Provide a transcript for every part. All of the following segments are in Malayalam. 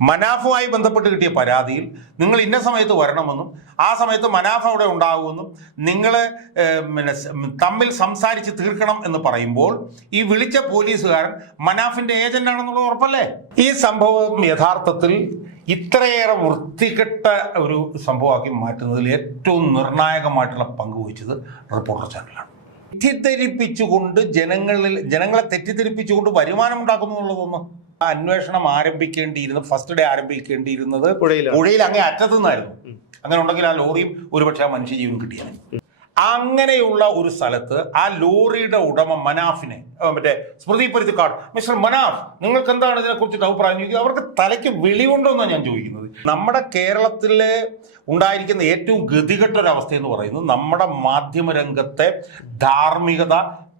മനാഫുമായി ബന്ധപ്പെട്ട് കിട്ടിയ പരാതിയിൽ നിങ്ങൾ ഇന്ന സമയത്ത് വരണമെന്നും ആ സമയത്ത് മനാഫ് അവിടെ ഉണ്ടാകുമെന്നും നിങ്ങൾ പിന്നെ തമ്മിൽ സംസാരിച്ച് തീർക്കണം എന്ന് പറയുമ്പോൾ ഈ വിളിച്ച പോലീസുകാരൻ മനാഫിന്റെ ഏജന്റ് ആണെന്നുള്ളത് ഉറപ്പല്ലേ? ഈ സംഭവം യഥാർത്ഥത്തിൽ ഇത്രയേറെ വൃത്തികെട്ട ഒരു സംഭവമാക്കി മാറ്റുന്നതിൽ ഏറ്റവും നിർണായകമായിട്ടുള്ള പങ്ക് വഹിച്ചത് റിപ്പോർട്ടർ ചാനലാണ് തെറ്റിദ്ധരിപ്പിച്ചുകൊണ്ട് ജനങ്ങളിൽ ജനങ്ങളെ തെറ്റിദ്ധരിപ്പിച്ചുകൊണ്ട് വരുമാനം ഉണ്ടാക്കുന്നു എന്നുള്ളതൊന്ന് ആ അന്വേഷണം ആരംഭിക്കേണ്ടിയിരുന്നത് ഫസ്റ്റ് ഡേ ആരംഭിക്കേണ്ടിയിരുന്നത്. പുഴയിൽ അങ്ങേ അറ്റത്തുനിന്നായിരുന്നു. അങ്ങനെ ഉണ്ടെങ്കിൽ ആ ലോറിയും ഒരുപക്ഷെ ആ മനുഷ്യജീവൻ കിട്ടിയാണ് അങ്ങനെയുള്ള ഒരു സ്ഥലത്ത് ആ ലോറിയുടെ ഉടമ മനാഫിനെ മറ്റേ സ്മൃതി പരുത്തിക്കാട് മിസ്റ്റർ മനാഫ് നിങ്ങൾക്ക് എന്താണ് ഇതിനെക്കുറിച്ച് അഭിപ്രായം? ചോദിക്കുക അവർക്ക് തലയ്ക്ക് വെളിവുണ്ടോ എന്നാണ് ഞാൻ ചോദിക്കുന്നത്. നമ്മുടെ കേരളത്തിലെ ഉണ്ടായിരിക്കുന്ന ഏറ്റവും ഗതികെട്ട ഒരു അവസ്ഥ എന്ന് പറയുന്നത് നമ്മുടെ മാധ്യമരംഗത്തെ ധാർമ്മികത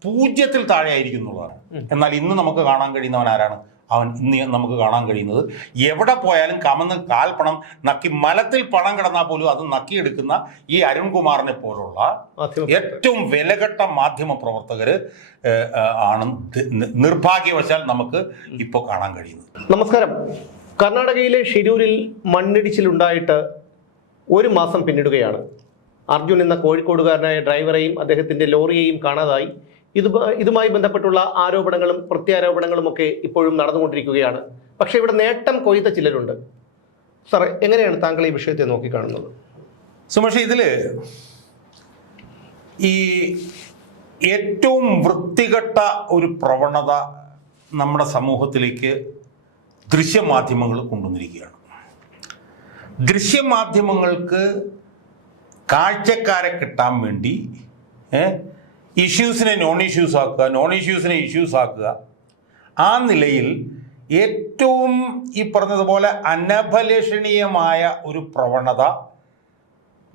പൂജ്യത്തിൽ താഴെയായിരിക്കും എന്നുള്ളതാണ്. എന്നാൽ ഇന്ന് നമുക്ക് കാണാൻ കഴിയുന്നവൻ ആരാണ്? അവൻ ഇന്ന് നമുക്ക് കാണാൻ കഴിയുന്നത്. എവിടെ പോയാലും കമന്ന് കാൽപ്പണം നക്കി മലത്തിൽ പണം കിടന്നാൽ പോലും അത് നക്കിയെടുക്കുന്ന ഈ അരുൺകുമാറിനെ പോലുള്ള ഏറ്റവും വിലകെട്ട മാധ്യമ പ്രവർത്തകർ ആണ് നിർഭാഗ്യവശാൽ നമുക്ക് ഇപ്പോൾ കാണാൻ കഴിയുന്നത്. നമസ്കാരം. കർണാടകയിലെ ഷിരൂരിൽ മണ്ണിടിച്ചിലുണ്ടായിട്ട് ഒരു മാസം പിന്നിടുകയാണ്. അർജുൻ എന്ന കോഴിക്കോടുകാരനായ ഡ്രൈവറെയും അദ്ദേഹത്തിന്റെ ലോറിയെയും കാണാതായി. ഇത് ഇതുമായി ബന്ധപ്പെട്ടുള്ള ആരോപണങ്ങളും പ്രത്യാരോപണങ്ങളും ഒക്കെ ഇപ്പോഴും നടന്നുകൊണ്ടിരിക്കുകയാണ്. പക്ഷേ ഇവിടെ നേട്ടം കൊയ്ത ചിലരുണ്ട്. സാർ എങ്ങനെയാണ് താങ്കൾ ഈ വിഷയത്തെ നോക്കിക്കാണുന്നത്? സുമേഷ് ഇതിൽ ഈ ഏറ്റവും വൃത്തികെട്ട ഒരു പ്രവണത നമ്മുടെ സമൂഹത്തിലേക്ക് ദൃശ്യമാധ്യമങ്ങൾ കൊണ്ടുവന്നിരിക്കുകയാണ്. ദൃശ്യമാധ്യമങ്ങൾക്ക് കാഴ്ചക്കാരെ കിട്ടാൻ വേണ്ടി ഇഷ്യൂസിനെ നോൺ ഇഷ്യൂസ് ആക്കുക നോൺ ഇഷ്യൂസിനെ ഇഷ്യൂസ് ആക്കുക. ആ നിലയിൽ ഏറ്റവും ഈ പറഞ്ഞതുപോലെ അനഭലഷണീയമായ ഒരു പ്രവണത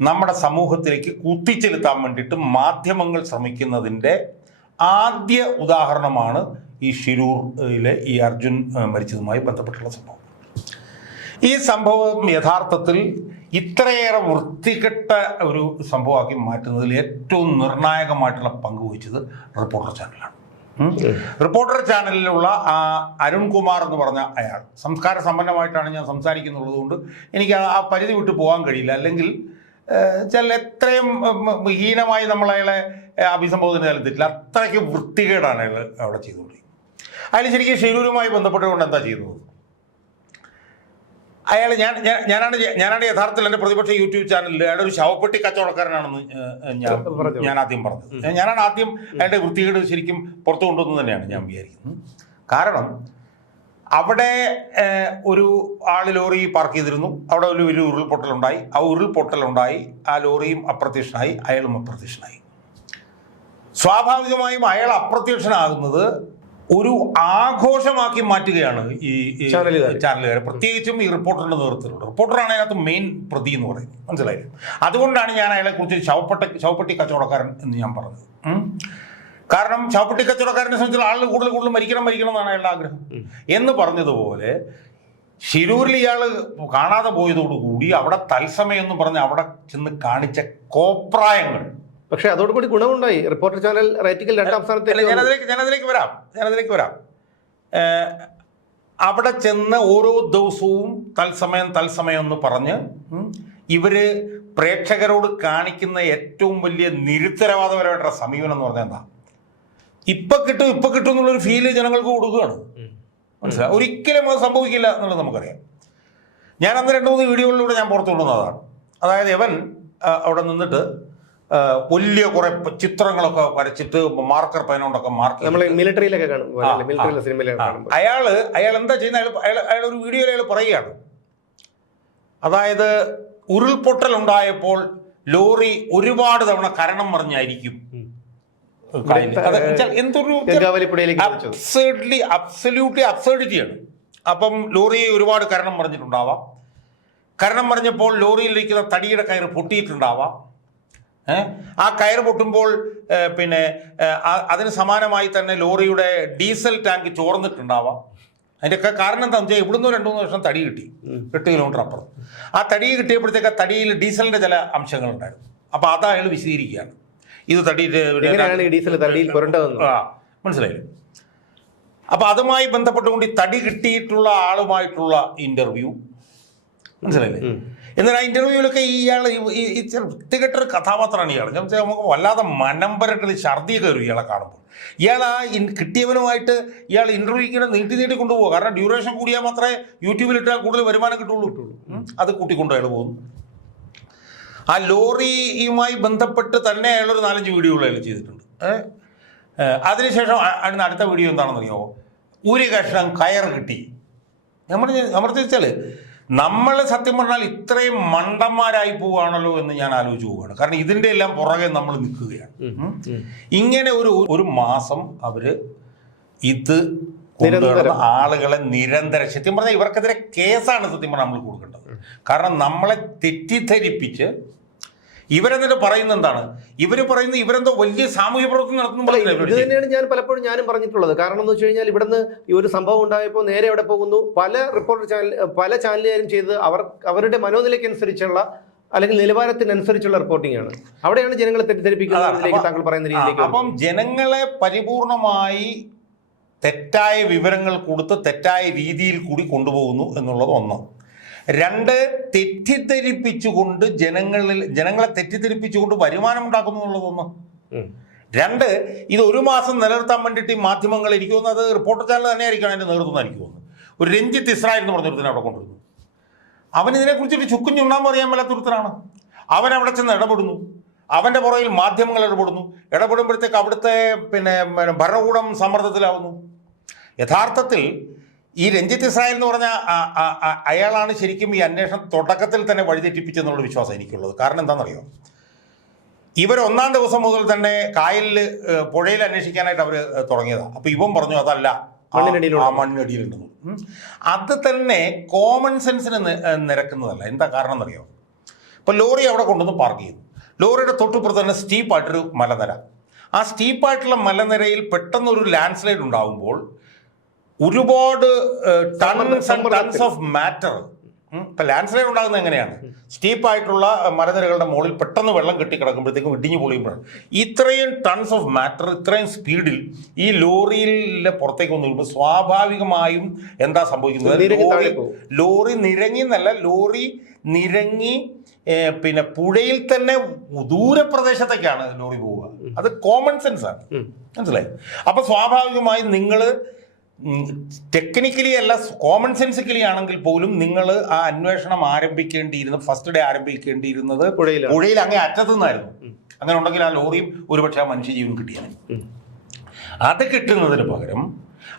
നമ്മുടെ സമൂഹത്തിലേക്ക് കുത്തിച്ചെലുത്താൻ വേണ്ടിയിട്ട് മാധ്യമങ്ങൾ ശ്രമിക്കുന്നതിന്റെ ആദ്യ ഉദാഹരണമാണ് ഈ ഷിരൂറിലെ ഈ അർജുൻ മരിച്ചതുമായി ബന്ധപ്പെട്ടുള്ള സംഭവം. ഈ സംഭവം യഥാർത്ഥത്തിൽ ഇത്രയേറെ വൃത്തികെട്ട ഒരു സംഭവമാക്കി മാറ്റുന്നതിൽ ഏറ്റവും നിർണായകമായിട്ടുള്ള പങ്ക് വഹിച്ചത് റിപ്പോർട്ടർ ചാനലാണ് റിപ്പോർട്ടർ ചാനലിലുള്ള ആ അരുൺകുമാർ എന്ന് പറഞ്ഞ അയാൾ. സംസ്കാര സമ്പന്നമായിട്ടാണ് ഞാൻ സംസാരിക്കുന്നുള്ളത് കൊണ്ട് എനിക്ക് ആ- പരിധി വിട്ട് പോകാൻ കഴിയില്ല. അല്ലെങ്കിൽ ചില എത്രയും ഹീനമായി നമ്മൾ അയാളെ അഭിസംബോധന ചെലുത്തിട്ടില്ല തെറ്റില്ല അത്രയ്ക്ക് വൃത്തികേടാണ് അയാൾ അവിടെ ചെയ്തുകൊണ്ടിരിക്കുന്നത്. അയാൾ ശരിക്കും ഷെരൂരുമായി ബന്ധപ്പെട്ടുകൊണ്ട് എന്താ ചെയ്തത് അയാൾ ഞാൻ ഞാനാണ് ഞാനാണ് യഥാർത്ഥത്തിൽ എന്റെ പ്രതിപക്ഷ യൂട്യൂബ് ചാനലിൽ അയാളുടെ ഒരു ശവപ്പെട്ടി കച്ചവടക്കാരനാണെന്ന് ഞാൻ. ഞാൻ ആദ്യം പറഞ്ഞത്. ഞാനാണ് ആദ്യം അയാളുടെ വൃത്തികേട് ശരിക്കും പുറത്തു കൊണ്ടുവന്നു തന്നെയാണ് ഞാൻ വിചാരിക്കുന്നത്. കാരണം അവിടെ ഒരു ആൾ ലോറി പാർക്ക് ചെയ്തിരുന്നു. അവിടെ ഒരു വലിയ ഉരുൾപൊട്ടലുണ്ടായി. ആ ഉരുൾപൊട്ടലുണ്ടായി. ആ ലോറിയും അപ്രത്യക്ഷനായി. അയാളും അപ്രത്യക്ഷനായി. സ്വാഭാവികമായും അയാൾ അപ്രത്യക്ഷനാകുന്നത് ഒരു ആഘോഷമാക്കി മാറ്റുകയാണ് ഈ ചാനലുകാർ. പ്രത്യേകിച്ചും ഈ റിപ്പോർട്ടറിന്റെ നേതൃത്വത്തിലുള്ള. റിപ്പോർട്ടറാണ് അതിനകത്ത് മെയിൻ പ്രതി എന്ന് പറയുന്നത്. മനസ്സിലായില്ലേ? അതുകൊണ്ടാണ് ഞാൻ അയാളെ കുറിച്ച് ശവപ്പെട്ട ശവപ്പെട്ടി കച്ചവടക്കാരൻ എന്ന് ഞാൻ പറഞ്ഞത്. കാരണം ശവപ്പെട്ടി കച്ചവടക്കാരനെ സംബന്ധിച്ച് ആളുകൾ കൂടുതൽ കൂടുതൽ മരിക്കണം മരിക്കണം എന്നാണ് അയാളുടെ ആഗ്രഹം. എന്ന് പറഞ്ഞതുപോലെ ശിരൂരിൽ ഇയാൾ കാണാതെ പോയതോടുകൂടി അവിടെ തത്സമയം എന്ന് പറഞ്ഞ് അവിടെ ചെന്ന് കാണിച്ച കോപ്രായങ്ങൾ പക്ഷേ അതോടുകൂടി ഗുണമുണ്ടായി. റിപ്പോർട്ടർ ചാനൽ റേറ്റിംഗിൽ രണ്ടാം സ്ഥാനത്ത്. ഞാനതിലേക്ക് ഞാനതിലേക്ക് വരാം. ഞാനതിലേക്ക് വരാം. അവിടെ ചെന്ന് ഓരോ ദിവസവും തത്സമയം തത്സമയം എന്ന് പറഞ്ഞ് ഇവർ പ്രേക്ഷകരോട് കാണിക്കുന്ന ഏറ്റവും വലിയ നിരുത്തരവാദപരമായിട്ടുള്ള സമീപനം എന്ന് പറഞ്ഞാൽ എന്താ? ഇപ്പൊ കിട്ടും ഇപ്പൊ കിട്ടും എന്നുള്ളൊരു ഫീൽ ജനങ്ങൾക്ക് കൊടുക്കുകയാണ്. മനസ്സിലായി ഒരിക്കലും അത് സംഭവിക്കില്ല എന്നുള്ളത് നമുക്കറിയാം. ഞാൻ അന്ന് രണ്ട് മൂന്ന് വീഡിയോകളിലൂടെ ഞാൻ പുറത്തു വിടുന്നതാണ് അതായത് ഇവൻ അവിടെ നിന്നിട്ട് വലിയ കുറെ ചിത്രങ്ങളൊക്കെ വരച്ചിട്ട് മാർക്കർ പേനോണ്ടൊക്കെ മാർക്ക് നമ്മൾ മിലിറ്ററിയിലൊക്കെ കാണും മിലിറ്ററിയിലെ സിനിമയിലൊക്കെ അയാൾ അയാൾ എന്താ ചെയ്യുന്ന അയാൾ അയാൾ ഒരു വീഡിയോയിൽ അയാൾ പറയുകയാണ്. അതായത് ഉരുൾപൊട്ടൽ ഉണ്ടായപ്പോൾ ലോറി ഒരുപാട് തവണ കരണം മറിഞ്ഞായിരിക്കും. എന്തൊരു ഗംഗാവലിപ്പുഴയിലേക്ക് വിളിച്ചത് അബ്സേർഡ്ലി അബ്സല്യൂട്ട്ലി അബ്സേർഡിറ്റിയാണ് അപ്പം ലോറി ഒരുപാട് കരണം മറിഞ്ഞിട്ടുണ്ടാവാം. കരണം മറിഞ്ഞപ്പോൾ ലോറിയിലിരിക്കുന്ന തടിയുടെ കയറ് പൊട്ടിയിട്ടുണ്ടാവാം? ആ കയർ പൊട്ടുമ്പോൾ പിന്നെ അതിന് സമാനമായി തന്നെ ലോറിയുടെ ഡീസൽ ടാങ്ക് ചോർന്നിട്ടുണ്ടാവാം. അതിന്റെയൊക്കെ കാരണം എന്താണെന്ന് വെച്ചാൽ ഇവിടുന്ന് രണ്ടു മൂന്ന് വർഷം തടി കിട്ടി. എട്ട് കിലോമീറ്റർ അപ്പുറം. ആ തടി കിട്ടിയപ്പോഴത്തേക്ക് ആ തടിയിൽ ഡീസലിന്റെ ചില അംശങ്ങൾ ഉണ്ടായിരുന്നു അപ്പോൾ അത് അയാൾ വിശദീകരിക്കുകയാണ്. ഇത് തടി ഡീസൽ തടിയിൽ ആ മനസ്സിലായില്ലേ? അപ്പൊ അതുമായി ബന്ധപ്പെട്ടുകൊണ്ട് തടി കിട്ടിയിട്ടുള്ള ആളുമായിട്ടുള്ള ഇന്റർവ്യൂ. മനസ്സിലായില്ലേ. എന്നാൽ ആ ഇന്റർവ്യൂവിലൊക്കെ ഇയാൾ ഈ വൃത്തികെട്ടൊരു കഥാപാത്രമാണ് ഇയാൾ ഞാൻ നമുക്ക് വല്ലാതെ മനം പരട്ടൽ ഛർദി കയറും ഇയാളെ കാണുമ്പോൾ. ഇയാൾ ആ കിട്ടിയവനുമായിട്ട് ഇയാൾ ഇന്റർവ്യൂ ഇങ്ങനെ നീട്ടി നീട്ടി കൊണ്ടുപോകും കാരണം ഡ്യൂറേഷൻ കൂടിയാൽ മാത്രമേ യൂട്യൂബിൽ ഇട്ടാൽ കൂടുതൽ വരുമാനം കിട്ടുള്ളൂ. കിട്ടുള്ളൂ അത് കൂട്ടിക്കൊണ്ട് അയാൾ പോകുന്നു. ആ ലോറിയുമായി ബന്ധപ്പെട്ട് തന്നെ അയാൾ ഒരു നാലഞ്ച് വീഡിയോകൾ അയാൾ ചെയ്തിട്ടുണ്ട്. അതിനുശേഷം അടുത്ത വീഡിയോ എന്താണെന്ന് അറിയാമോ ഒരു കഷ്ണം കയർ കിട്ടി. നമ്മൾ നമ്മൾ ചോദിച്ചാൽ നമ്മൾ സത്യം പറഞ്ഞാൽ ഇത്രയും മണ്ടന്മാരായി പോവുകയാണല്ലോ എന്ന് ഞാൻ ആലോചിച്ച് പോവുകയാണ് കാരണം ഇതിന്റെ എല്ലാം പുറകെ നമ്മൾ നിൽക്കുകയാണ്. ഇങ്ങനെ ഒരു ഒരു മാസം അവർ ഇത് കൊണ്ടുവരുന്ന ആളുകളെ നിരന്തരം സത്യം പറഞ്ഞാൽ ഇവർക്കെതിരെ കേസാണ് സത്യം പറഞ്ഞാൽ നമ്മൾ കൊടുക്കേണ്ടത്. കാരണം നമ്മളെ തെറ്റിദ്ധരിപ്പിച്ച് ഇവരെന്നിട്ട് പറയുന്നത് എന്താണ്? ഇവർ പറയുന്നത് ഇവരെന്തോ വലിയ സാമൂഹ്യ പ്രവർത്തനം നടത്തുന്നു ഇത് തന്നെയാണ് ഞാൻ പലപ്പോഴും ഞാനും പറഞ്ഞിട്ടുള്ളത്. കാരണം എന്ന് വെച്ച് കഴിഞ്ഞാൽ ഇവിടുന്ന് ഈ ഒരു സംഭവം ഉണ്ടായപ്പോൾ നേരെ എവിടെ പോകുന്നു. പല റിപ്പോർട്ടർ ചാനൽ പല ചാനലുകാരും ചെയ്ത് അവർ അവരുടെ മനോനിലയ്ക്ക് അനുസരിച്ചുള്ള അല്ലെങ്കിൽ നിലവാരത്തിനനുസരിച്ചുള്ള റിപ്പോർട്ടിംഗ് ആണ്. അവിടെയാണ് ജനങ്ങളെ. താങ്കൾ പറയുന്ന രീതിയിലേക്ക് അപ്പം ജനങ്ങളെ പരിപൂർണമായി തെറ്റായ വിവരങ്ങൾ കൊടുത്ത് തെറ്റായ രീതിയിൽ കൂടി കൊണ്ടുപോകുന്നു എന്നുള്ളത് ഒന്ന്. രണ്ട് തെറ്റിദ്ധരിപ്പിച്ചുകൊണ്ട് ജനങ്ങളിൽ ജനങ്ങളെ തെറ്റിദ്ധരിപ്പിച്ചുകൊണ്ട് വരുമാനം ഉണ്ടാക്കുന്നു എന്നുള്ളതൊന്ന് രണ്ട് ഇത് ഒരു മാസം നിലനിർത്താൻ വേണ്ടിയിട്ട് ഈ മാധ്യമങ്ങൾ എനിക്ക് തോന്നുന്നത് അത് റിപ്പോർട്ടർ ചാനൽ തന്നെ ആയിരിക്കണം അതിന്റെ നേതൃത്വം എനിക്ക് തോന്നുന്നു ഒരു രഞ്ജിത്ത് ഇസ്രായേൽ എന്ന് പറഞ്ഞൊരുത്തിനെ അവിടെ കൊണ്ടുവരുന്നു. അവൻ ഇതിനെക്കുറിച്ചൊരു ചുക്കും ചുണ്ണാൻ അറിയാൻ മേലാത്തൊരുത്തനാണ് അവൻ അവിടെ ചെന്ന് ഇടപെടുന്നു. അവന്റെ പുറകിൽ മാധ്യമങ്ങൾ ഇടപെടുന്നു. ഇടപെടുമ്പോഴത്തേക്ക് അവിടുത്തെ പിന്നെ ഭരണകൂടം സമ്മർദ്ദത്തിലാവുന്നു. യഥാർത്ഥത്തിൽ ഈ രഞ്ജിത്ത് ഇസ്രായേൽ എന്ന് പറഞ്ഞ അയാളാണ് ശരിക്കും ഈ അന്വേഷണം തുടക്കത്തിൽ തന്നെ വഴിതെറ്റിപ്പിച്ചെന്നുള്ള വിശ്വാസം എനിക്കുള്ളത്. കാരണം എന്താണെന്നറിയോ? ഇവർ ഒന്നാം ദിവസം മുതൽ തന്നെ കായലിൽ പുഴയിൽ അന്വേഷിക്കാനായിട്ട് അവർ തുടങ്ങിയതാണ് അപ്പോൾ ഇവൻ പറഞ്ഞു അതല്ല മണ്ണിനടിയിൽ മണ്ണിനടിയിലുണ്ടെന്ന്. അത് തന്നെ കോമൺ സെൻസിന് നിരക്കുന്നതല്ല. എന്താ കാരണം എന്നറിയോ? ഇപ്പോൾ ലോറി അവിടെ കൊണ്ടുവന്ന് പാർക്ക് ചെയ്തു. ലോറിയുടെ തൊട്ടുപുറത്ത് തന്നെ സ്റ്റീപ്പായിട്ടൊരു മലനിര. ആ സ്റ്റീപ്പായിട്ടുള്ള മലനിരയിൽ പെട്ടെന്നൊരു ലാൻഡ് സ്ലൈഡ് ഉണ്ടാകുമ്പോൾ ഒരുപാട് tons and tons of matter ഇപ്പം ലാൻഡ് സ്ലൈഡ് ഉണ്ടാകുന്നത് എങ്ങനെയാണ്? സ്റ്റീപ്പായിട്ടുള്ള മലനിരകളുടെ മുകളിൽ പെട്ടെന്ന് വെള്ളം കെട്ടിക്കിടക്കുമ്പോഴത്തേക്കും ഇടിഞ്ഞു പൊളിയുമ്പോഴാണ്. ഇത്രയും ടൺസ് ഓഫ് മാറ്റർ ഇത്രയും സ്പീഡിൽ ഈ ലോറിയിലെ പുറത്തേക്ക് വന്നു കഴിയുമ്പോൾ സ്വാഭാവികമായും എന്താ സംഭവിക്കുന്നത്? ലോറി. ലോറി നിരങ്ങി എന്നല്ല ലോറി നിരങ്ങി പിന്നെ പുഴയിൽ തന്നെ ദൂരപ്രദേശത്തേക്കാണ് ലോറി പോവുക. അത് കോമൺ സെൻസ് ആണ്. ഉം. മനസ്സിലായി? അപ്പൊ സ്വാഭാവികമായും നിങ്ങൾ ടെക്നിക്കലി അല്ല കോമൺ സെൻസിക്കലി ആണെങ്കിൽ പോലും നിങ്ങൾ ആ അന്വേഷണം ആരംഭിക്കേണ്ടിയിരുന്നത് ഫസ്റ്റ് ഡേ ആരംഭിക്കേണ്ടിയിരുന്നത്. പുഴയിൽ അങ്ങേ അറ്റത്തുനിന്നായിരുന്നു. അങ്ങനെ ഉണ്ടെങ്കിൽ ആ ലോറിയും ഒരുപക്ഷെ ആ മനുഷ്യജീവൻ കിട്ടിയാണ് ഉം. അത് കിട്ടുന്നതിന് പകരം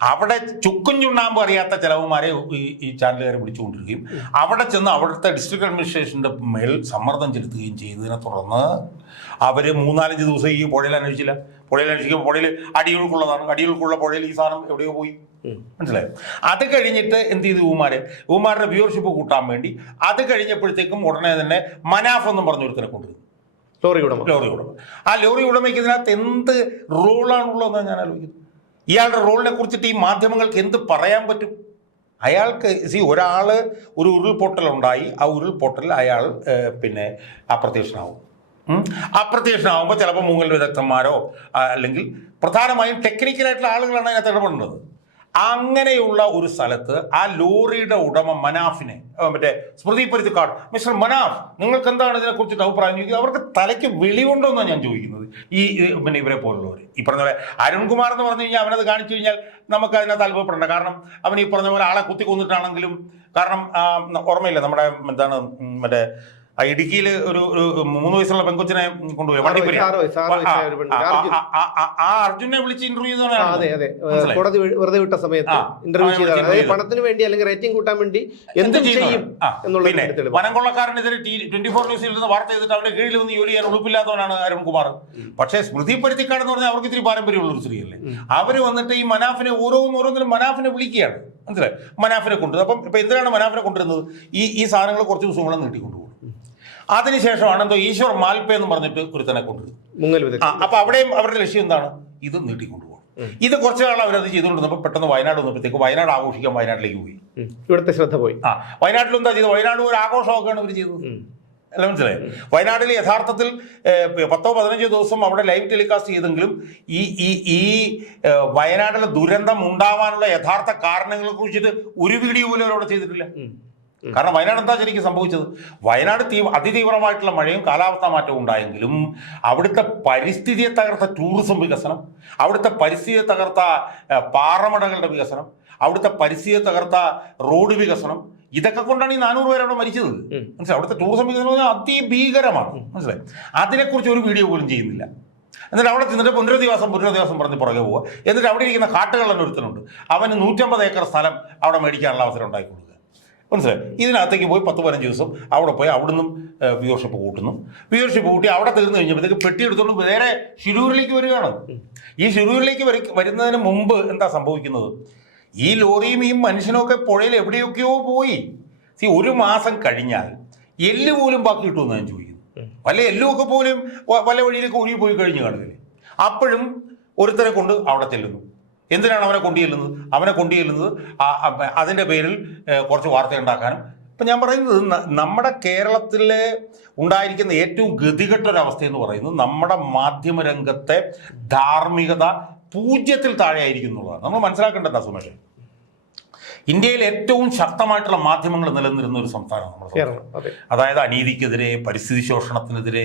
അവിടെ ചുക്കും ചുണ്ണാമ്പ് അറിയാത്ത ചിലവുമാരെ ഈ ഈ ചാനലുകാരെ വിളിച്ചുകൊണ്ടിരിക്കുകയും അവിടെ ചെന്ന് അവിടുത്തെ ഡിസ്ട്രിക്ട് അഡ്മിനിസ്ട്രേഷന്റെ മേൽ സമ്മർദ്ദം ചെലുത്തുകയും ചെയ്തതിനെ തുടർന്ന് അവർ മൂന്നാലഞ്ച് ദിവസം ഈ പുഴയിൽ അന്വേഷിച്ചില്ല. പുഴയിൽ അന്വേഷിക്കുമ്പോൾ പുഴയിൽ അടിയുൾക്കുള്ളതാണ് അടിയുൾക്കുള്ള പുഴയിൽ ഈ സാധനം എവിടെയോ പോയി. മനസ്സിലായോ? അത് കഴിഞ്ഞിട്ട് എന്ത് ചെയ്തു ഊമാര് ഊമാരുടെ വ്യൂവർഷിപ്പ് കൂട്ടാൻ വേണ്ടി അത് കഴിഞ്ഞപ്പോഴത്തേക്കും ഉടനെ തന്നെ മനാഫ് എന്നും പറഞ്ഞൊരുത്തനെ കൊണ്ടുവരുന്നു. ലോറി ഉടമ. ലോറി ഉടമ. ആ ലോറി ഉടമയ്ക്ക് ഇതിനകത്ത് എന്ത് റോളാണുള്ളതെന്ന് ഞാൻ ആലോചിക്കുന്നു ഇയാളുടെ റോളിനെ കുറിച്ചിട്ട് ഈ മാധ്യമങ്ങൾക്ക് എന്ത് പറയാൻ പറ്റും? അയാൾക്ക് സി ഒരാൾ ഒരു ഉരുൾപൊട്ടലുണ്ടായി. ആ ഉരുൾപൊട്ടൽ അയാൾ പിന്നെ അപ്രത്യക്ഷനാവും. ഉം. അപ്രത്യക്ഷനാവുമ്പോൾ ചിലപ്പോൾ മുങ്ങൽ വിദഗ്ധന്മാരോ അല്ലെങ്കിൽ പ്രധാനമായും ടെക്നിക്കലായിട്ടുള്ള ആളുകളാണ് അതിനകത്ത് ഇടപെടുന്നത് അങ്ങനെയുള്ള ഒരു സ്ഥലത്ത് ആ ലോറിയുടെ ഉടമ മനാഫിനെ മറ്റേ സ്മൃതി പരുത്തിക്കാട് മിസ്റ്റർ മനാഫ് നിങ്ങൾക്ക് എന്താണ് ഇതിനെക്കുറിച്ചിട്ട് അഭിപ്രായം? ചോദിക്കുന്നത് അവർക്ക് തലയ്ക്ക് വെളിവുണ്ടോ എന്നാണ് ഞാൻ ചോദിക്കുന്നത്. ഈ പിന്നെ ഇവരെ പോലുള്ളവർ ഈ പറഞ്ഞ പോലെ അരുൺകുമാർ എന്ന് പറഞ്ഞു കഴിഞ്ഞാൽ അവനത് കാണിച്ചു കഴിഞ്ഞാൽ നമുക്ക് അതിനകത്ത് അത്ഭുതപ്പെടേണ്ട. കാരണം അവൻ ഈ പറഞ്ഞ പോലെ ആളെ കുത്തി കൊന്നിട്ടാണെങ്കിലും കാരണം ഓർമ്മയില്ല നമ്മുടെ എന്താണ് മറ്റേ ആ ഇടുക്കിയിൽ ഒരു ഒരു മൂന്ന് വയസ്സുള്ള പെൺകുച്ചിനെ കൊണ്ടുപോയി വണ്ടിപ്പുരി. ആ അർജുനെ വിളിച്ച് ഇന്റർവ്യൂ അതെ അതെ. കോടതി വെറുതെ വിട്ട സമയത്ത് ഇന്റർവ്യൂ ചെയ്ത അതായത്. പണത്തിന് വേണ്ടി അല്ലെങ്കിൽ റേറ്റിംഗ് കൂട്ടാൻ വേണ്ടി എന്ത് ചെയ്യും എന്നുള്ള വനംകൊള്ളക്കാരനെതിരെ ട്വന്റി ഫോർ ന്യൂസിൽ നിന്ന് വാർത്ത ചെയ്തിട്ട് അവരുടെ കീഴിൽ വന്ന് ജോലി ചെയ്യാൻ ഉളുപ്പില്ലാത്തവനാണ് അരുൺകുമാർ. പക്ഷേ സ്മൃതി പരുത്തിക്കാട് എന്ന് പറഞ്ഞാൽ അവർക്ക് ഇത്തിരി പാരമ്പര്യമുള്ള ഒരു സ്ത്രീയല്ലേ? അവർ വന്നിട്ട് ഈ മനാഫിനെ ഓരോന്നും ഓരോന്നിനും മനാഫിനെ വിളിക്കുകയാണ്. മനസ്സിലായി? മനാഫിനെ കൊണ്ടുവരുന്നത്. അപ്പം ഇപ്പൊ എന്തിനാണ് മനാഫിനെ കൊണ്ടുവരുന്നത്? ഈ ഈ സാധനങ്ങൾ കുറച്ച് ദിവസം കൂടെ നീട്ടിക്കൊണ്ടുപോകും അതിനുശേഷമാണ് എന്തോ ഈശ്വർ മാൽപ്പ എന്ന് പറഞ്ഞിട്ട് ഒരുത്തനെ കൊണ്ടുവരും. അപ്പൊ അവിടെയും അവരുടെ ലക്ഷ്യം എന്താണ്? ഇത് നീട്ടിക്കൊണ്ടുപോകണം. ഇത് കുറച്ച് നാൾ അവരത് ചെയ്തുകൊണ്ടിരുന്നപ്പോൾ പെട്ടെന്ന് വയനാട് വന്നപ്പോഴത്തേക്ക് വയനാട് ആഘോഷിക്കാൻ വയനാട്ടിലേക്ക് പോയി. ഇവിടുത്തെ ശ്രദ്ധ പോയി. ആ വയനാട്ടിൽ എന്താ ചെയ്തത്? വയനാട് ഒരു ആഘോഷമൊക്കെയാണ് ഇവർ ചെയ്തത്. അല്ല മനസ്സിലായി? വയനാട്ടിൽ യഥാർത്ഥത്തിൽ പത്തോ പതിനഞ്ചോ ദിവസം അവിടെ ലൈവ് ടെലികാസ്റ്റ് ചെയ്തെങ്കിലും ഈ ഈ ഈ വയനാട്ടിലെ ദുരന്തം ഉണ്ടാവാനുള്ള യഥാർത്ഥ കാരണങ്ങളെ കുറിച്ചിട്ട് ഒരു വീഡിയോ പോലും അവരവിടെ ചെയ്തിട്ടില്ല. കാരണം വയനാട് എന്താ ശരിക്കും സംഭവിച്ചത്? വയനാട് തീവ്ര അതിതീവ്രമായിട്ടുള്ള മഴയും കാലാവസ്ഥാ മാറ്റവും ഉണ്ടായെങ്കിലും അവിടുത്തെ പരിസ്ഥിതിയെ തകർത്ത ടൂറിസം വികസനം അവിടുത്തെ പരിസ്ഥിതിയെ തകർത്ത പാറമടകളുടെ വികസനം അവിടുത്തെ പരിസ്ഥിതിയെ തകർത്ത റോഡ് വികസനം ഇതൊക്കെ കൊണ്ടാണ് ഈ നാനൂറ് പേരവിടെ അവിടെ മരിച്ചത്. മനസ്സിലായി? അവിടുത്തെ ടൂറിസം വികസനം പറഞ്ഞാൽ അതിഭീകരമാണ്. മനസ്സിലായി? അതിനെക്കുറിച്ച് ഒരു വീഡിയോ പോലും ചെയ്യുന്നില്ല. എന്നിട്ട് അവിടെ ചെന്നിട്ട് പുനരധിവാസം പുനരധിവാസം പറഞ്ഞ് പുറകെ പോവുക. എന്നിട്ട് അവിടെ ഇരിക്കുന്ന കാട്ടുകള്ളൻ ഒരുത്തനുണ്ട്. അവന് നൂറ്റമ്പത് ഏക്കർ സ്ഥലം അവിടെ മേടിക്കാനുള്ള അവസരം ഉണ്ടാക്കി കൊടുക്കുക മനസ്സിലായി? ഇതിനകത്തേക്ക് പോയി പത്ത് പതിനഞ്ച് ദിവസം അവിടെ പോയി അവിടുന്ന് വ്യൂവർഷിപ്പ് കൂട്ടുന്നു. വ്യൂവർഷിപ്പ് കൂട്ടി അവിടെ തീർന്നു കഴിഞ്ഞപ്പോഴത്തേക്ക് പെട്ടി എടുത്തുകൊണ്ട് നേരെ ഷിരൂരിലേക്ക് വരികയാണ്. ഈ ഷിരൂരിലേക്ക് വരി വരുന്നതിന് മുമ്പ് എന്താ സംഭവിക്കുന്നത്? ഈ ലോറിയും ഈ മനുഷ്യനൊക്കെ പുഴയിൽ എവിടെയൊക്കെയോ പോയി. സി ഒരു മാസം കഴിഞ്ഞാൽ എല്ല് പോലും ബാക്കി കിട്ടുമെന്ന് ഞാൻ ചോദിക്കുന്നു വല്ല എല്ലുമൊക്കെ പോലും വല്ല വഴിയിലേക്ക് ഒഴുകി പോയി കഴിഞ്ഞു കാണുന്നില്ലേ അപ്പോഴും ഒരുത്തരെ കൊണ്ട് അവിടെ ചെല്ലുന്നു. എന്തിനാണ് അവനെ കൊണ്ടു ചെല്ലുന്നത് അവനെ കൊണ്ടു ചെല്ലുന്നത് ആ- ആ- അതിന്റെ പേരിൽ കുറച്ച് വാർത്ത ഉണ്ടാക്കാനും ഇപ്പം ഞാൻ പറയുന്നത് നമ്മുടെ കേരളത്തിലെ ഉണ്ടായിരിക്കുന്ന ഏറ്റവും ഗതികെട്ടൊരവസ്ഥ എന്ന് പറയുന്നത് നമ്മുടെ മാധ്യമരംഗത്തെ ധാർമ്മികത പൂജ്യത്തിൽ താഴെ ആയിരിക്കും എന്നുള്ളതാണ്. നമ്മൾ മനസ്സിലാക്കേണ്ടതാ സുമേഷ്? ഇന്ത്യയിൽ ഏറ്റവും ശക്തമായിട്ടുള്ള മാധ്യമങ്ങൾ നിലനിന്നിരുന്ന ഒരു സംസ്ഥാനമാണ് നമ്മുടെ അതായത് അനീതിക്കെതിരെ പരിസ്ഥിതി ശോഷണത്തിനെതിരെ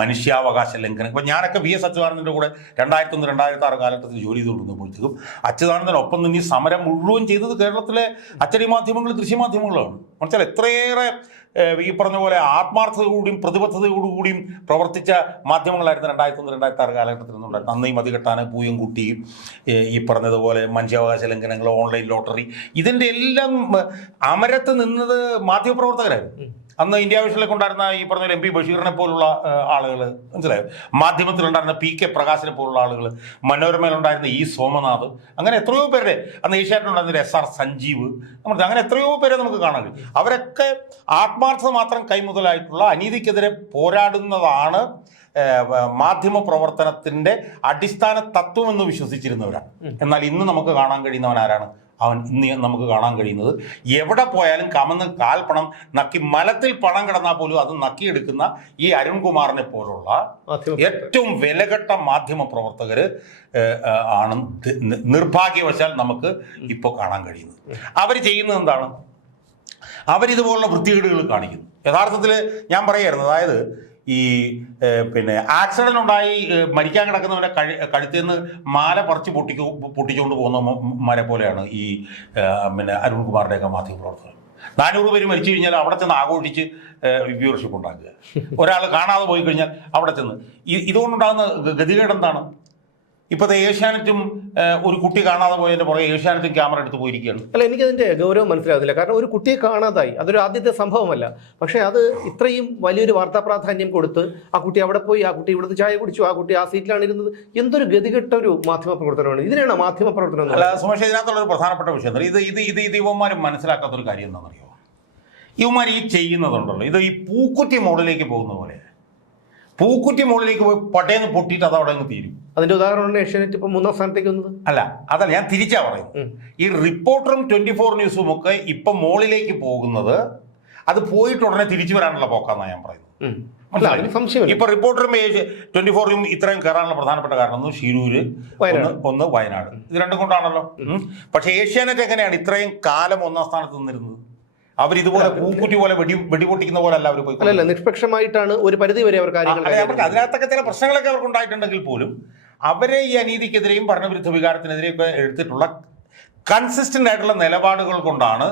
മനുഷ്യാവകാശ ലംഘനം. ഇപ്പം ഞാനൊക്കെ വി എസ് അച്യുതാനന്ദന്റെ കൂടെ രണ്ടായിരത്തി ഒന്ന് രണ്ടായിരത്തി ആറ് കാലഘട്ടത്തിൽ ജോലി ചെയ്തുകൊണ്ടിരുന്നപ്പോഴത്തേക്കും അച്യുതാനന്ദനൊപ്പം നിന്ന് ഈ സമരം മുഴുവൻ ചെയ്തത് കേരളത്തിലെ അച്ചടി മാധ്യമങ്ങൾ ദൃശ്യമാധ്യമങ്ങളാണ് മനസ്സിലായി എത്രയേറെ ഈ പറഞ്ഞ പോലെ ആത്മാർത്ഥതയോടുകൂടിയും പ്രതിബദ്ധതയോടുകൂടിയും പ്രവർത്തിച്ച മാധ്യമങ്ങളായിരുന്നു രണ്ടായിരത്തി ഒന്ന് രണ്ടായിരത്തി ആറ് കാലഘട്ടത്തിൽ നിന്നുണ്ടായിരുന്നു അന്ന് ഈ മതികെട്ടാന് പൂയംകുട്ടി ഈ പറഞ്ഞതുപോലെ മനുഷ്യാവകാശ ലംഘനങ്ങൾ ഓൺലൈൻ ലോട്ടറി ഇതിന്റെ എല്ലാം അമരത്ത് നിന്നത് മാധ്യമപ്രവർത്തകരായിരുന്നു. അന്ന് ഇന്ത്യ വിഷനിലേക്ക് ഉണ്ടായിരുന്ന ഈ പറഞ്ഞ എം പി ബഷീറിനെ പോലുള്ള ആളുകൾ മനസ്സിലായോ? മാധ്യമത്തിലുണ്ടായിരുന്ന പി കെ പ്രകാശിനെ പോലുള്ള ആളുകൾ മനോരമയിലുണ്ടായിരുന്ന ഇ സോമനാഥ് അങ്ങനെ എത്രയോ പേരുടെ അന്ന് ഏഷ്യാറ്റിലുണ്ടായിരുന്ന എസ് ആർ സഞ്ജീവ് അങ്ങനെ എത്രയോ പേരെ നമുക്ക് കാണാൻ അവരൊക്കെ അവരൊക്കെ ആത്മാർത്ഥത മാത്രം കൈമുതലായിട്ടുള്ള അനീതിക്കെതിരെ പോരാടുന്നതാണ് മാധ്യമ പ്രവർത്തനത്തിന്റെ അടിസ്ഥാന തത്വം എന്ന് വിശ്വസിച്ചിരുന്നവരാണ് എന്നാൽ ഇന്ന് നമുക്ക് കാണാൻ കഴിയുന്നവൻ ആരാണ്? അവൻ ഇന്ന് നമുക്ക് കാണാൻ കഴിയുന്നത് എവിടെ പോയാലും കമന്ന് കാൽപ്പണം നക്കി മലത്തിൽ പണം കിടന്നാൽ പോലും അത് നക്കിയെടുക്കുന്ന ഈ അരുൺകുമാറിനെ പോലുള്ള ഏറ്റവും വിലകെട്ട മാധ്യമ പ്രവർത്തകർ ആണ് നിർഭാഗ്യവശാൽ നമുക്ക് ഇപ്പോൾ കാണാൻ കഴിയുന്നത്. അവർ ചെയ്യുന്നത് എന്താണ്? അവരിതുപോലുള്ള വൃത്തികേടുകൾ കാണിക്കുന്നു. യഥാർത്ഥത്തിൽ ഞാൻ പറയായിരുന്നു അതായത് ഈ പിന്നെ ആക്സിഡന്റ് ഉണ്ടായി മരിക്കാൻ കിടക്കുന്നവരെ കഴി കഴുത്തിൽ നിന്ന് മാല പറിച്ച് പൊട്ടി പൊട്ടിച്ചുകൊണ്ട് പോകുന്ന മ- പോലെയാണ് ഈ പിന്നെ അരുൺകുമാറിന്റെയൊക്കെ മാധ്യമ പ്രവർത്തകർ നാനൂറ് പേര് മരിച്ചു കഴിഞ്ഞാൽ അവിടെ ചെന്ന് ആഘോഷിച്ച് വ്യൂവർഷിപ്പ് ഉണ്ടാക്കുക. ഒരാൾ കാണാതെ പോയി കഴിഞ്ഞാൽ അവിടെ ചെന്ന്. ഇതുകൊണ്ടുണ്ടാകുന്ന ഗതികേട് എന്താണ് ഇപ്പോഴത്തെ ഏഷ്യാനെറ്റും ഒരു കുട്ടി കാണാതെ പോയതിന്റെ പുറകെ ഏഷ്യാനെറ്റും ക്യാമറ എടുത്ത് പോയിരിക്കുകയാണ്. അല്ല എനിക്കതിന്റെ ഗൗരവം മനസ്സിലാകുന്നില്ല കാരണം ഒരു കുട്ടിയെ കാണാതായി. അതൊരു ആദ്യത്തെ സംഭവമല്ല. പക്ഷേ അത് ഇത്രയും വലിയൊരു വാർത്താ പ്രാധാന്യം കൊടുത്ത് ആ കുട്ടി അവിടെ പോയി ആ കുട്ടി ഇവിടുത്തെ ചായ കുടിച്ചു ആ കുട്ടി ആ സീറ്റിലാണ് ഇരുന്നത്. എന്തൊരു ഗതികെട്ട ഒരു മാധ്യമ പ്രവർത്തനമാണ്. ഇതിനാണ് മാധ്യമ പ്രവർത്തനം അല്ല. സുമേഷ് ഇതിനകത്തുള്ള ഒരു പ്രധാനപ്പെട്ട വിഷയം ഇത് ഇത് ഇത് ഇത് ഇത് മനസ്സിലാക്കാത്ത ഒരു കാര്യം എന്താണെന്നറിയോ? ഇവന്മാർ ഈ ചെയ്യുന്നതുണ്ടല്ലോ. ഇത് ഈ പൂക്കുറ്റി മുകളിലേക്ക് പോകുന്ന പോലെ. പൂക്കുറ്റി മുകളിലേക്ക് പോയി പട്ടേന്ന് പൊട്ടിയിട്ട് അത് അവിടെ അങ്ങ് തീരും. അതിന്റെ ഉദാഹരണമാണ് ഏഷ്യാനെറ്റ് ഇപ്പൊ മൂന്നാം സ്ഥാനത്തേക്ക് വന്നത്. അല്ല അതല്ല ഞാൻ തിരിച്ചാ പറയും ഈ റിപ്പോർട്ടറും ട്വന്റി ഫോർ ന്യൂസും ഒക്കെ ഇപ്പൊ മോളിലേക്ക് പോകുന്നത് അത് പോയിട്ട് ഉടനെ തിരിച്ചു വരാനുള്ള പോക്കാന്നാണ് ഞാൻ പറയുന്നത്. ഇപ്പൊ റിപ്പോർട്ടറും ട്വന്റി ഫോറും ഇത്രയും കയറാനുള്ള പ്രധാനപ്പെട്ട കാരണം ഒന്ന് ഷിരൂര് ഒന്ന് വയനാട്. ഇത് രണ്ടും കൊണ്ടാണല്ലോ. പക്ഷെ ഏഷ്യാനെറ്റ് എങ്ങനെയാണ് ഇത്രയും കാലം ഒന്നാം സ്ഥാനത്ത് നിന്നിരുന്നത്? അവരിതുപോലെ പൂക്കുറ്റി പോലെ വെടി വെടിപൊട്ടിക്കുന്ന പോലെ അല്ല അവർ പോയി അല്ല നിഷ്പക്ഷമായിട്ടാണ് ഒരു പരിധി വരെ അവർ കാര്യങ്ങൾ അതിനകത്തൊക്കെ ചില പ്രശ്നങ്ങളൊക്കെ അവർക്ക് ഉണ്ടായിട്ടുണ്ടെങ്കിൽ പോലും അവരെ ഈ അനീതിക്കെതിരെയും ഭരണവിരുദ്ധ വികാരത്തിനെതിരെയും ഒക്കെ എടുത്തിട്ടുള്ള കൺസിസ്റ്റന്റ് ആയിട്ടുള്ള നിലപാടുകൾ കൊണ്ടാണ്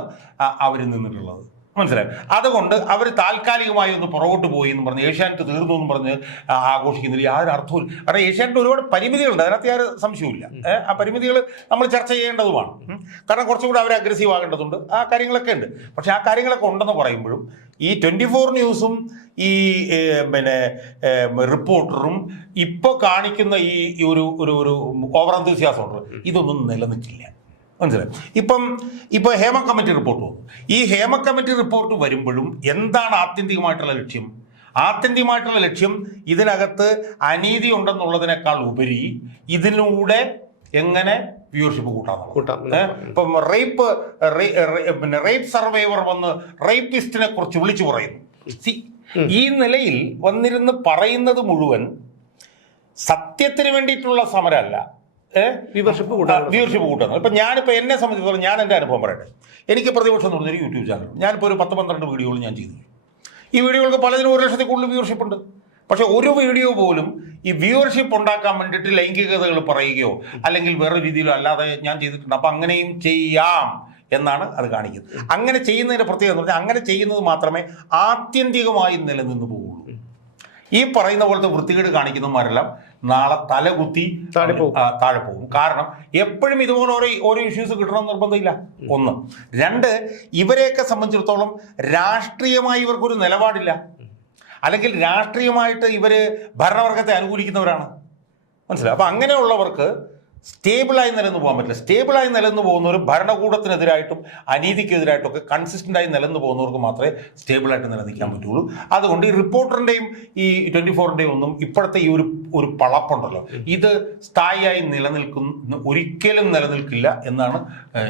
അവർ നിന്നിട്ടുള്ളത്. മനസ്സിലായി? അതുകൊണ്ട് അവർ താൽക്കാലികമായി ഒന്ന് പുറകോട്ട് പോയി എന്ന് പറഞ്ഞ് ഏഷ്യാനെറ്റ് തീർന്നു എന്ന് പറഞ്ഞ് ആഘോഷിക്കുന്നില്ല. യാതൊരു അർത്ഥവും കാരണം ഏഷ്യാനെറ്റ് ഒരുപാട് പരിമിതികളുണ്ട്. അതിനകത്ത് യാതൊരു സംശയവുമില്ല. ഏ, ആ പരിമിതികൾ നമ്മൾ ചർച്ച ചെയ്യേണ്ടതുമാണ്. കാരണം കാരണം കുറച്ചുകൂടി അവർ അഗ്രസീവ് ആകേണ്ടതുണ്ട്. ആ കാര്യങ്ങളൊക്കെ ഉണ്ട്. പക്ഷേ ആ കാര്യങ്ങളൊക്കെ ഉണ്ടെന്ന് പറയുമ്പോഴും ഈ ട്വന്റി ഫോർ ന്യൂസും ഈ പിന്നെ റിപ്പോർട്ടറും ഇപ്പോൾ കാണിക്കുന്ന ഈ ഒരു ഒരു ഒരു ഓവർ അന്തൂസിയാസം ഉണ്ട്. ഇതൊന്നും നിലനിൽക്കില്ല. മനസ്സിലായി? ഇപ്പം ഇപ്പോൾ ഹേമ കമ്മിറ്റി റിപ്പോർട്ട് വന്നു. ഈ ഹേമ കമ്മിറ്റി റിപ്പോർട്ട് വരുമ്പോഴും എന്താണ് ആത്യന്തികമായിട്ടുള്ള ലക്ഷ്യം? ആത്യന്തികമായിട്ടുള്ള ലക്ഷ്യം ഇതിനകത്ത് അനീതി ഉണ്ടെന്നുള്ളതിനേക്കാൾ ഉപരി ഇതിലൂടെ എങ്ങനെ വ്യൂവർഷിപ്പ് കൂട്ടാം കൂട്ടാം? ഇപ്പം റേപ്പ് പിന്നെ റേപ്പ് സർവൈവർ വന്ന് റേപ്പിസ്റ്റിനെ കുറിച്ച് വിളിച്ചു പറയുന്നു. സി ഈ നിലയിൽ വന്നിരുന്ന് പറയുന്നത് മുഴുവൻ സത്യത്തിന് വേണ്ടിയിട്ടുള്ള സമരമല്ല. വ്യൂവർഷിപ്പ് കൂട്ടാൻ വ്യൂവർഷിപ്പ് കൂട്ടുന്നത് ഇപ്പം ഞാനിപ്പോൾ എന്നെ സംബന്ധിച്ചിടത്തോളം ഞാൻ എന്റെ അനുഭവം പറയട്ടെ. എനിക്ക് പ്രതിപക്ഷം എന്ന് പറഞ്ഞൊരു യൂട്യൂബ് ചാനൽ ഞാനിപ്പോൾ ഒരു പത്ത് പന്ത്രണ്ട് വീഡിയോകൾ ഞാൻ ചെയ്തു. ഈ വീഡിയോകൾക്ക് പലതിനും ഒരു ലക്ഷത്തിൽ കൂടുതൽ വ്യൂവർഷിപ്പ് ഉണ്ട്. പക്ഷെ ഒരു വീഡിയോ പോലും ഈ വ്യൂവർഷിപ്പ് ഉണ്ടാക്കാൻ വേണ്ടിയിട്ട് ലൈംഗികതകൾ പറയുകയോ അല്ലെങ്കിൽ വേറെ രീതിയിലോ അല്ലാതെ ഞാൻ ചെയ്തിട്ടുണ്ട്. അപ്പം അങ്ങനെയും ചെയ്യാം എന്നാണ് അത് കാണിക്കുന്നത്. അങ്ങനെ ചെയ്യുന്നതിന്റെ പ്രത്യേകത എന്ന് പറഞ്ഞാൽ അങ്ങനെ ചെയ്യുന്നത് മാത്രമേ ആത്യന്തികമായി നിലനിന്ന് പോവുള്ളൂ ഈ പറയുന്ന പോലത്തെ വൃത്തികേട് കാണിക്കുന്നവരെല്ലാം നാളെ തലകുത്തി താഴെ പോകും. കാരണം എപ്പോഴും ഇതുപോലെ ഓരോ ഓരോ ഇഷ്യൂസ് കിട്ടണം നിർബന്ധമില്ല. ഒന്ന്. രണ്ട് ഇവരെയൊക്കെ സംബന്ധിച്ചിടത്തോളം രാഷ്ട്രീയമായി ഇവർക്കൊരു നിലപാടില്ല. അല്ലെങ്കിൽ രാഷ്ട്രീയമായിട്ട് ഇവർ ഭരണവർഗത്തെ അനുകൂലിക്കുന്നവരാണ്. മനസ്സിലായി? അപ്പൊ അങ്ങനെയുള്ളവർക്ക് സ്റ്റേബിളായി നിലനിന്ന് പോകാൻ പറ്റില്ല. സ്റ്റേബിളായി നിലനിന്ന് പോകുന്നവർ ഭരണകൂടത്തിനെതിരായിട്ടും അനീതിക്കെതിരായിട്ടും ഒക്കെ കൺസിസ്റ്റന്റായി നിലനിന്ന് പോകുന്നവർക്ക് മാത്രമേ സ്റ്റേബിളായിട്ട് നിലനിൽക്കാൻ പറ്റുള്ളൂ. അതുകൊണ്ട് ഈ റിപ്പോർട്ടറിന്റെയും ഈ ട്വന്റി ഫോറിന്റെയും ഒന്നും ഇപ്പോഴത്തെ ഈ ഒരു ഒരു പളപ്പുണ്ടല്ലോ. ഇത് സ്ഥായിയായി നിലനിൽക്കുന്ന ഒരിക്കലും നിലനിൽക്കില്ല എന്നാണ്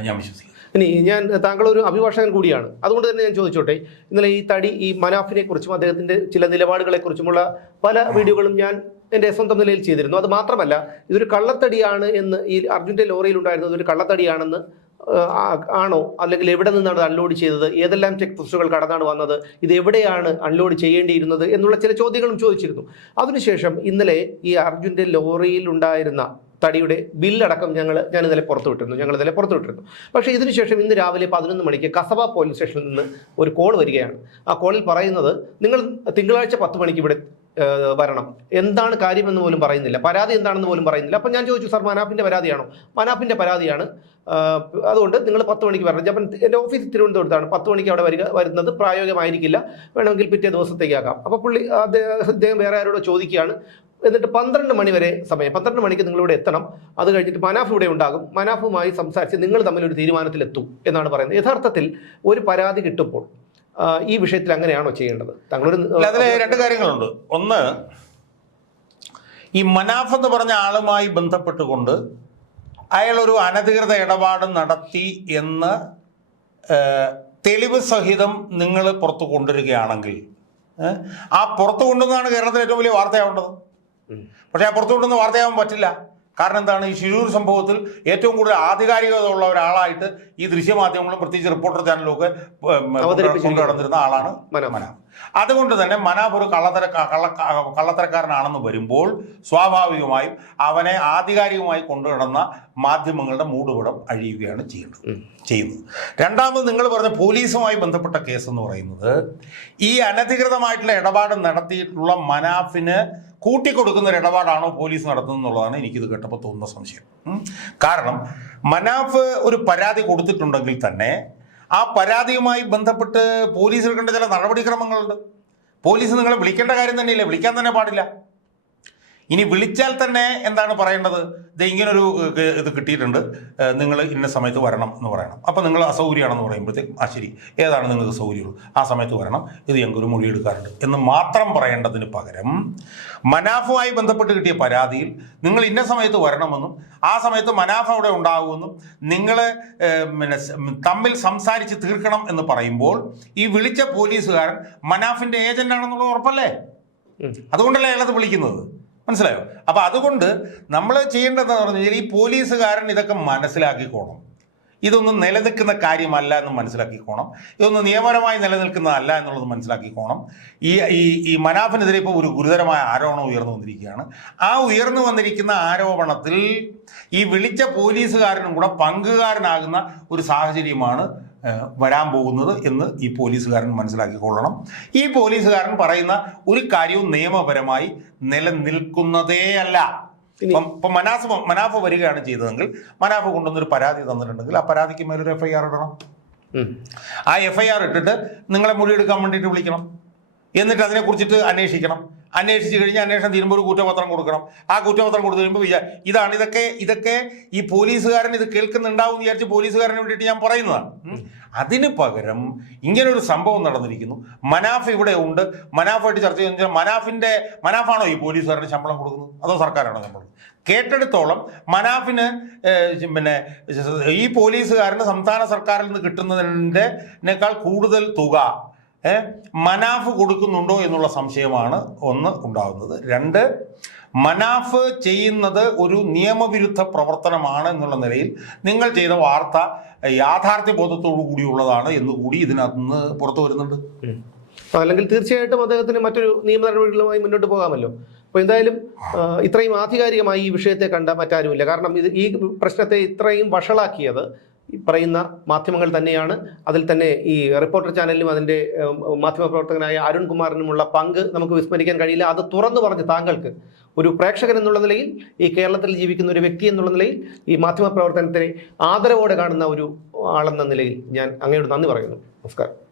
ഞാൻ വിശ്വസിക്കുന്നത്. ഇനി ഞാൻ താങ്കൾ ഒരു അഭിഭാഷകൻ കൂടിയാണ്. അതുകൊണ്ട് തന്നെ ഞാൻ ചോദിച്ചോട്ടെ ഇന്നലെ ഈ തടി ഈ മനാഫിനെ കുറിച്ചും അദ്ദേഹത്തിന്റെ ചില നിലപാടുകളെ കുറിച്ചുമുള്ള പല വീഡിയോകളും ഞാൻ എന്റെ സ്വന്തം നിലയിൽ ചെയ്തിരുന്നു. അത് മാത്രമല്ല ഇതൊരു കള്ളത്തടിയാണ് എന്ന് ഈ അർജുന്റെ ലോറിയിൽ ഉണ്ടായിരുന്നത് ഒരു കള്ളത്തടിയാണെന്ന് ആണോ? അല്ലെങ്കിൽ എവിടെ നിന്നാണ് അൺലോഡ് ചെയ്തത്? ഏതെല്ലാം ചെക്ക് പോസ്റ്റുകൾ കടന്നാണ് വന്നത്? ഇത് എവിടെയാണ് അൺലോഡ് ചെയ്യേണ്ടിയിരുന്നത്? എന്നുള്ള ചില ചോദ്യങ്ങളും ചോദിച്ചിരുന്നു. അതിനുശേഷം ഇന്നലെ ഈ അർജുന്റെ ലോറിയിൽ ഉണ്ടായിരുന്ന തടിയുടെ ബില്ലടക്കം ഞങ്ങൾ ഞാൻ ഇന്നലെ പുറത്തു വിട്ടിരുന്നു. ഞങ്ങൾ ഇന്നലെ പുറത്തു വിട്ടിരുന്നു. പക്ഷേ ഇതിനുശേഷം ഇന്ന് രാവിലെ പതിനൊന്ന് മണിക്ക് കസബ പോലീസ് സ്റ്റേഷനിൽ നിന്ന് ഒരു കോൾ വരികയാണ്. ആ കോളിൽ പറയുന്നത് നിങ്ങൾ തിങ്കളാഴ്ച പത്ത് മണിക്ക് ഇവിടെ വരണം. എന്താണ് കാര്യമെന്ന് പോലും പറയുന്നില്ല. പരാതി എന്താണെന്ന് പോലും പറയുന്നില്ല. അപ്പം ഞാൻ ചോദിച്ചു സാർ മനാഫിന്റെ പരാതിയാണോ? മനാഫിന്റെ പരാതിയാണ്. അതുകൊണ്ട് നിങ്ങൾ പത്ത് മണിക്ക് വരണം. അപ്പം എന്റെ ഓഫീസ് തിരുവനന്തപുരത്താണ്. പത്ത് മണിക്ക് അവിടെ വരിക വരുന്നത് പ്രായോഗികമായിരിക്കില്ല. വേണമെങ്കിൽ പിറ്റേ ദിവസത്തേക്കാക്കാം അപ്പോൾ പുള്ളി അദ്ദേഹം വേറെ ആരോടോ ചോദിക്കുകയാണ്. എന്നിട്ട് പന്ത്രണ്ട് മണി വരെ സമയം പന്ത്രണ്ട് മണിക്ക് നിങ്ങളിവിടെ എത്തണം. അത് കഴിഞ്ഞിട്ട് മനാഫ് ഇവിടെ ഉണ്ടാകും. മനാഫുമായി സംസാരിച്ച് നിങ്ങൾ തമ്മിൽ ഒരു തീരുമാനത്തിലെത്തും എന്നാണ് പറയുന്നത്. യഥാർത്ഥത്തിൽ ഒരു പരാതി കിട്ടുമ്പോൾ ഈ വിഷയത്തിൽ അങ്ങനെയാണോ ചെയ്യേണ്ടത്? താങ്കളൊരു അതിൽ രണ്ട് കാര്യങ്ങളുണ്ട്. ഒന്ന് ഈ മനാഫ് എന്ന് പറഞ്ഞ ആളുമായി ബന്ധപ്പെട്ടുകൊണ്ട് അയാൾ ഒരു അനധികൃത ഇടപാട് നടത്തി എന്ന് തെളിവ് സഹിതം നിങ്ങൾ പുറത്തു കൊണ്ടുവരികയാണെങ്കിൽ ആ പുറത്തു കൊണ്ടുവന്നാണ് കേരളത്തിൽ ഏറ്റവും വലിയ വാർത്തയാവേണ്ടത്. പക്ഷേ ആ പുറത്തു കൊണ്ടുവന്ന് വാർത്തയാവാൻ പറ്റില്ല. കാരണം എന്താണ്? ഈ ശിരൂർ സംഭവത്തിൽ ഏറ്റവും കൂടുതൽ ആധികാരികത ഉള്ള ഒരാളായിട്ട് ഈ ദൃശ്യമാധ്യമങ്ങളും പ്രത്യേകിച്ച് റിപ്പോർട്ടർ ചാനലും ഒക്കെ കൊണ്ടുനടന്നിരുന്ന ആളാണ് മനാഫ്. അതുകൊണ്ട് തന്നെ മനാഫ് ഒരു കള്ളത്തര കള്ള കള്ളത്തരക്കാരനാണെന്ന് വരുമ്പോൾ സ്വാഭാവികമായും അവനെ ആധികാരികമായി കൊണ്ടുനടന്ന മാധ്യമങ്ങളുടെ മൂടുപടം അഴിയുകയാണ് ചെയ്യുന്നത്. ചെയ്യുന്നത്. രണ്ടാമത് നിങ്ങൾ പറഞ്ഞ പോലീസുമായി ബന്ധപ്പെട്ട കേസ് എന്ന് പറയുന്നത് ഈ അനധികൃതമായിട്ടുള്ള ഇടപാട് നടത്തിയിട്ടുള്ള മനാഫിന് കൂട്ടിക്കൊടുക്കുന്ന ഒരു ഇടപാടാണോ പോലീസ് നടത്തുന്നത് എന്നുള്ളതാണ് എനിക്കിത് കേട്ടപ്പോൾ തോന്നുന്ന സംശയം. കാരണം മനാഫ് ഒരു പരാതി കൊടുത്തിട്ടുണ്ടെങ്കിൽ തന്നെ ആ പരാതിയുമായി ബന്ധപ്പെട്ട് പോലീസ് എടുക്കേണ്ട ചില നടപടിക്രമങ്ങളുണ്ട്. പോലീസ് നിങ്ങളെ വിളിക്കേണ്ട കാര്യം തന്നെയില്ല? വിളിക്കാൻ തന്നെ പാടില്ല. ഇനി വിളിച്ചാൽ തന്നെ എന്താണ് പറയേണ്ടത്? ഇത് ഇങ്ങനൊരു ഇത് കിട്ടിയിട്ടുണ്ട്. നിങ്ങൾ ഇന്ന സമയത്ത് വരണം എന്ന് പറയണം. അപ്പോൾ നിങ്ങൾ അസൗകര്യമാണെന്ന് പറയുമ്പോഴത്തേക്കും ആ ശരി ഏതാണ് നിങ്ങൾക്ക് സൗകര്യമുള്ളൂ? ആ സമയത്ത് വരണം. ഇത് ഞങ്ങൾക്കൊരു മൊഴി എടുക്കാറുണ്ട് എന്ന് മാത്രം പറയേണ്ടതിന് പകരം മനാഫുമായി ബന്ധപ്പെട്ട് കിട്ടിയ പരാതിയിൽ നിങ്ങൾ ഇന്ന സമയത്ത് വരണമെന്നും ആ സമയത്ത് മനാഫ അവിടെ ഉണ്ടാകുമെന്നും നിങ്ങൾ പിന്നെ തമ്മിൽ സംസാരിച്ച് തീർക്കണം എന്ന് പറയുമ്പോൾ ഈ വിളിച്ച പോലീസുകാരൻ മനാഫിന്റെ ഏജന്റാണെന്നുള്ളത് ഉറപ്പല്ലേ. അതുകൊണ്ടല്ലേ അയാളത് വിളിക്കുന്നത്? മനസ്സിലായോ? അപ്പൊ അതുകൊണ്ട് നമ്മൾ ചെയ്യേണ്ടതെന്ന് പറഞ്ഞു കഴിഞ്ഞാൽ ഈ പോലീസുകാരൻ ഇതൊക്കെ മനസ്സിലാക്കിക്കോണം. ഇതൊന്നും നിലനിൽക്കുന്ന കാര്യമല്ല എന്ന് മനസ്സിലാക്കിക്കോണം. ഇതൊന്നും നിയമപരമായി നിലനിൽക്കുന്നതല്ല എന്നുള്ളത് മനസ്സിലാക്കിക്കോണം. ഈ ഈ ഈ മനാഫിനെതിരെ ഇപ്പോൾ ഒരു ഗുരുതരമായ ആരോപണം ഉയർന്നു വന്നിരിക്കുകയാണ്. ആ ഉയർന്നു വന്നിരിക്കുന്ന ആരോപണത്തിൽ ഈ വിളിച്ച പോലീസുകാരനും കൂടെ പങ്കുകാരനാകുന്ന ഒരു സാഹചര്യമാണ് വരാൻ പോകുന്നത് എന്ന് ഈ പോലീസുകാരൻ മനസ്സിലാക്കിക്കൊള്ളണം. ഈ പോലീസുകാരൻ പറയുന്ന ഒരു കാര്യവും നിയമപരമായി നിലനിൽക്കുന്നതേ അല്ല ഇപ്പം ഇപ്പം മനാഫ് മനാഫ് വരികയാണ് ചെയ്തതെങ്കിൽ മനാഫ് കൊണ്ടുവന്നൊരു പരാതി തന്നിട്ടുണ്ടെങ്കിൽ ആ പരാതിക്ക് മേലൊരു എഫ് ഐ ആർ ഇടണം. ആ എഫ് ഐ ആർ ഇട്ടിട്ട് നിങ്ങളെ മൊഴിയെടുക്കാൻ വേണ്ടിയിട്ട് വിളിക്കണം. എന്നിട്ട് അതിനെക്കുറിച്ചിട്ട് അന്വേഷിക്കണം. അന്വേഷിച്ച് കഴിഞ്ഞ് അന്വേഷണം തീരുമ്പോൾ ഒരു കുറ്റപത്രം കൊടുക്കണം. ആ കുറ്റപത്രം കൊടുത്തു കഴിയുമ്പോൾ വിചാ ഇതാണ് ഇതൊക്കെ ഇതൊക്കെ ഈ പോലീസുകാരൻ ഇത് കേൾക്കുന്നുണ്ടാവും എന്ന് വിചാരിച്ച് പോലീസുകാരനെ വേണ്ടിയിട്ട് ഞാൻ പറയുന്നതാണ്. അതിന് പകരം ഇങ്ങനൊരു സംഭവം നടന്നിരിക്കുന്നു. മനാഫ് ഇവിടെ ഉണ്ട്. മനാഫായിട്ട് ചർച്ച ചെയ്യുന്ന മനാഫിന്റെ മനാഫാണോ ഈ പോലീസുകാരന് ശമ്പളം കൊടുക്കുന്നത്? അതോ സർക്കാരാണോ ശമ്പളം കേട്ടെടുത്തോളം മനാഫിന് പിന്നെ ഈ പോലീസുകാരന് സംസ്ഥാന സർക്കാരിൽ നിന്ന് കിട്ടുന്നതിന്റെക്കാൾ കൂടുതൽ തുക മനാഫ് കൊടുക്കുന്നുണ്ടോ എന്നുള്ള സംശയമാണ് ഒന്ന് ഉണ്ടാകുന്നത്. രണ്ട് മനാഫ് ചെയ്യുന്നത് ഒരു നിയമവിരുദ്ധ പ്രവർത്തനമാണ് എന്നുള്ള നിലയിൽ നിങ്ങൾ ചെയ്ത വാർത്ത യാഥാർത്ഥ്യ ബോധത്തോടു കൂടിയുള്ളതാണ് എന്ന് കൂടി ഇതിനകത്ത് നിന്ന് പുറത്തു വരുന്നുണ്ട്. അല്ലെങ്കിൽ തീർച്ചയായിട്ടും അദ്ദേഹത്തിന് മറ്റൊരു നിയമ നടപടികളുമായി മുന്നോട്ട് പോകാമല്ലോ. അപ്പോൾ എന്തായാലും ഇത്രയും ആധികാരികമായി ഈ വിഷയത്തെ കണ്ട മറ്റാരുമില്ല. കാരണം ഇത് ഈ പ്രശ്നത്തെ ഇത്രയും വഷളാക്കിയത് പറയുന്ന മാധ്യമങ്ങൾ തന്നെയാണ്. അതിൽ തന്നെ ഈ റിപ്പോർട്ടർ ചാനലിലും അതിന്റെ മാധ്യമപ്രവർത്തകനായ അരുൺ കുമാറിനുമുള്ള പങ്ക് നമുക്ക് വിസ്മരിക്കാൻ കഴിയില്ല. അത് തുറന്നു പറഞ്ഞ് താങ്കൾക്ക് ഒരു പ്രേക്ഷകൻ എന്നുള്ള നിലയിൽ ഈ കേരളത്തിൽ ജീവിക്കുന്ന ഒരു വ്യക്തി എന്നുള്ള നിലയിൽ ഈ മാധ്യമപ്രവർത്തനത്തിനെ ആദരവോടെ കാണുന്ന ഒരു ആളെന്ന നിലയിൽ ഞാൻ അങ്ങയോട് നന്ദി പറയുന്നു. നമസ്കാരം.